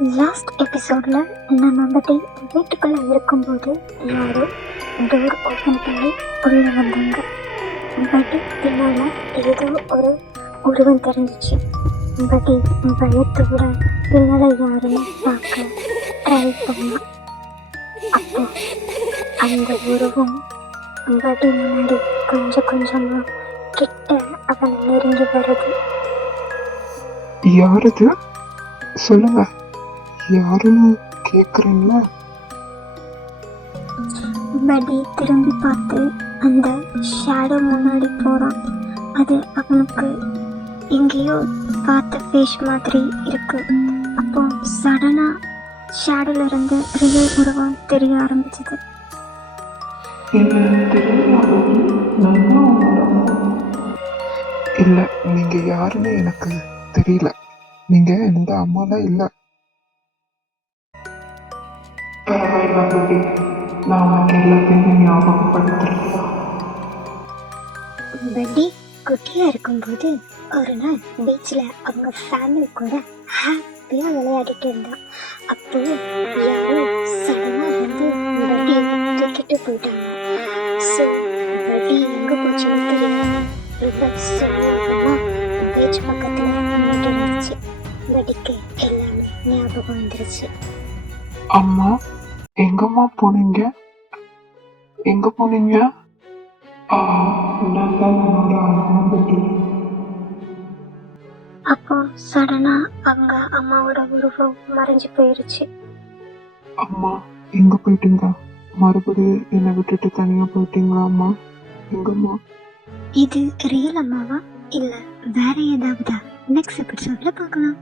Last எபிசோட்ல நம்ம பட்டி வீட்டுக்குள்ள இருக்கும்போது யாரோ டோர் ஓப்பன் பண்ணி உள்ள வந்தாங்க. பட்டி பின்னால ஏதோ ஒரு உருவம் தெரிஞ்சிச்சு. பட்டி பயத்தோட பின்னால யாருன்னு பார்க்க ட்ரை பண்ணா. அப்போ அந்த உருவம் பட்டி முன்னாடி கொஞ்சம் கொஞ்சமா கிட்ட அவன் நெருங்கி வருது. யாரது சொல்லுங்க, யாருன்னு கேக்குறீங்களா? படி திரும்பி பார்த்து அந்த ஷேடோ முன்னாடி போறான். அது அவனுக்கு எங்கேயோ பார்த்த ஃபேஸ் மாதிரி இருக்கு. அப்போ சடனா ஷேடோல இருந்து ரியல் உருவம் தெரிய ஆரம்பிச்சது. இல்ல, நீங்க யாருன்னு எனக்கு தெரியல. நீங்க என்னோட அம்மாலாம் இல்ல. பரவாயில்ல பாட்டி, நான் உனக்கு எல்லாத்தையும் ஞாபகப்படுத்துறேன். படி குட்டியா இருக்கும்போது ஒரு நாள் பீச்சில் அவங்க ஃபேமிலி கூட ஹாப்பியாக விளையாடிட்டு இருந்தான். அப்போ யாரோ சடனாக வந்து படி தூக்கிட்டு போயிட்டாங்க. ஸோ படி எங்கே போச்சுன்னு தெரியல. ரொம்ப சோகமாக பீச் பக்கத்தில் நின்றுட்டு இருந்துச்சு. படிக்கு எல்லாமே ஞாபகம் வந்துருச்சு. அம்மா, எங்கம்மா போனீங்க? எங்க போனீங்க? நான் தான் உன்னோட அம்மா பாட்டி. அப்போ சடனா அவங்க அம்மாவோட உருவம் மறைஞ்சு போயிருச்சு. அம்மா, எங்க போயிட்டீங்க? மறுபடியும் என்னை விட்டுட்டு தனியா போயிட்டீங்களா அம்மா? எங்கம்மா? இது ரியல் அம்மாவா இல்ல வேற ஏதாவது? நெக்ஸ்ட் எபிசோட்ல பார்க்கலாம்.